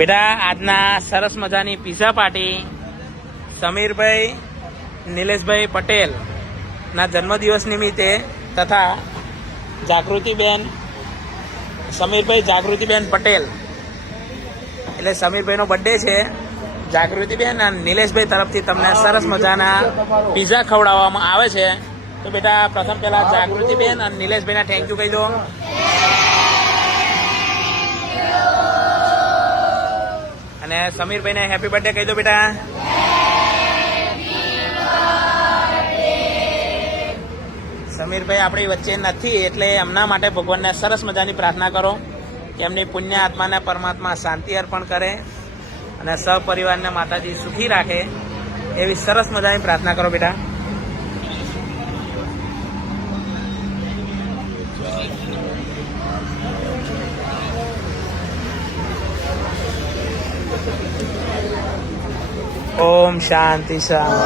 બેટા આજના સરસ મજાની પિઝા પાર્ટી સમીરભાઈ નિલેશભાઈ પટેલ ના જન્મદિવસ નિમિત્તે તથા જાગૃતિબેન સમીરભાઈ જાગૃતિબેન પટેલ એટલે સમીરભાઈનો બર્થડે છે. જાગૃતિબેન અને નિલેશભાઈ તરફથી તમને સરસ મજાના પિઝા ખવડાવવામાં આવે છે. તો બેટા પ્રથમ પહેલા જાગૃતિબેન અને નિલેશભાઈના થેન્ક યુ કહી દો. અને સમીરભાઈને હેપી બર્થડે કહી દો બેટા. સમીરભાઈ આપણી વચ્ચે નથી એટલે એમના માટે ભગવાનને સરસ મજાની પ્રાર્થના કરો કે એમની પુણ્ય આત્માને પરમાત્મા શાંતિ અર્પણ કરે અને સહપરિવારને માતાજી સુખી રાખે એવી સરસ મજાની પ્રાર્થના કરો બેટા. ઓમ શાંતિ શાંતિ.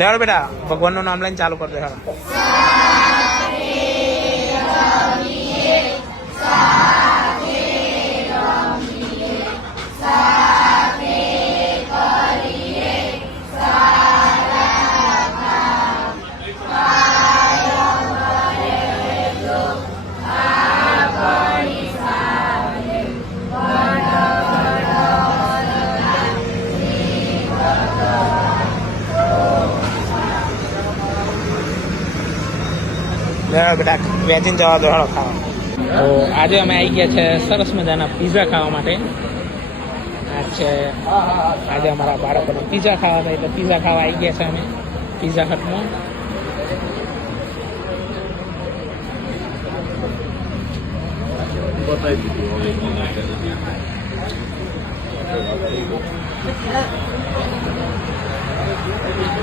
લેવડો બેટા ભગવાનનું નામ લઈને ચાલુ કરજો. બેટા વેચીને જવા દો ખાવા. તો આજે અમે આવી ગયા છે સરસ મજાના પીઝા ખાવા માટે. આજે અમારા બાળકોને પીઝા ખાવા હતા એટલે પીઝા ખાવા આવી ગયા છે અમે પીઝા હટમાં.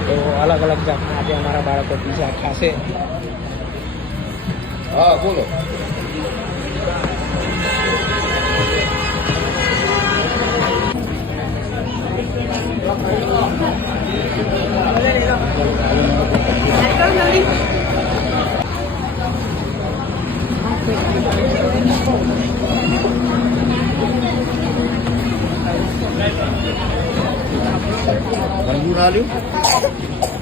તો અલગ અલગ જાતના આજે અમારા બાળકો પીઝા ખાશે. હા બોલો. મંજૂર આલ્યું